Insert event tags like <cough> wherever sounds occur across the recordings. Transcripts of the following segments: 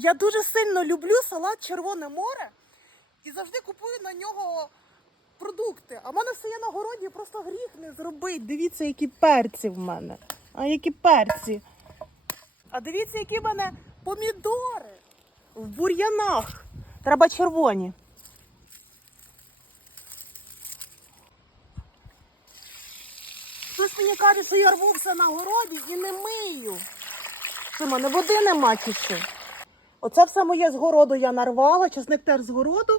Я дуже сильно люблю салат Червоне море і завжди купую на нього продукти. А в мене все є на городі, просто гріх не зробить. Дивіться, які перці в мене. А які перці. А дивіться, які в мене помідори в бур'янах. Треба червоні. Хтось мені каже, що я рву на городі і не мию. В мене води нема чи що? Оце все моє з городу я нарвала, часник теж з городу.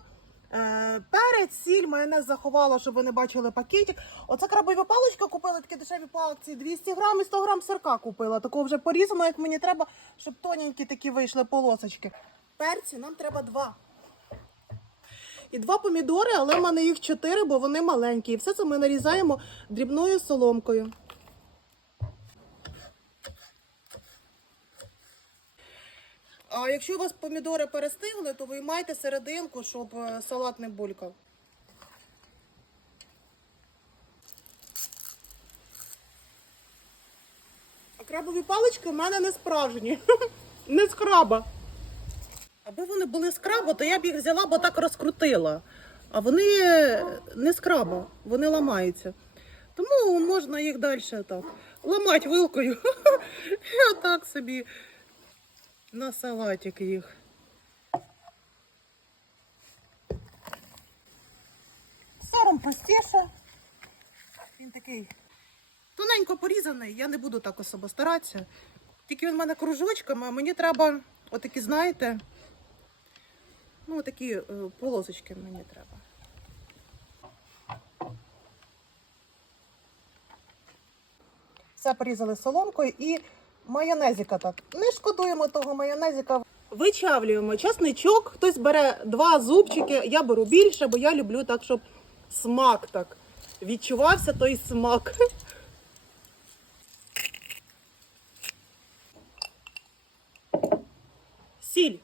Е, перець, сіль, майонез заховала, щоб ви не бачили пакетик. Оце крабові паличка купила, такі дешеві по акції 200 грам і 100 грам сирка купила. Такого вже порізано, як мені треба, щоб тоненькі такі вийшли полосочки. Перці нам треба два. І два помідори, але в мене їх чотири, бо вони маленькі. І все це ми нарізаємо дрібною соломкою. А якщо у вас помідори перестигли, то виймайте серединку, щоб е, салат не булькав. А крабові палички в мене не справжні. <laughs> Не з краба. Аби вони були з краба, то я б їх взяла, бо так розкрутила. А вони не з краба, вони ламаються. Тому можна їх далі так ламати вилкою. <laughs> І отак собі на салатик їх. Сиром простіше. Він такий тоненько порізаний, я не буду так особо старатися. Тільки він в мене кружочками, а мені треба отакі, знаєте, ну, такі е, полосочки мені треба. Все порізали соломкою і майонезика так. Не шкодуємо того майонезика. Вичавлюємо часничок, хтось бере два зубчики, я беру більше, бо я люблю так, щоб смак так відчувався той смак. Сіль.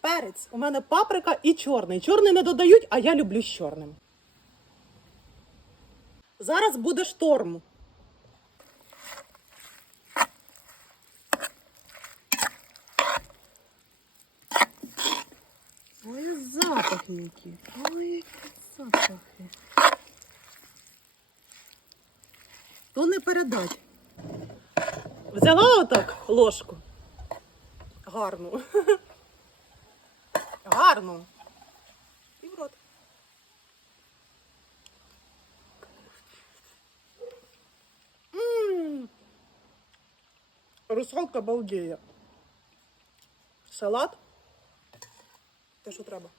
Перець. У мене паприка і чорний. Чорний не додають, а я люблю з чорним. Зараз буде шторм. Ой, запахи які. Ой, які запахи. То не передать. Взяла отак ложку. Гарну. <laughs> Гарну. І в рот. М. Русалка балдеє. Салат. Те, що треба.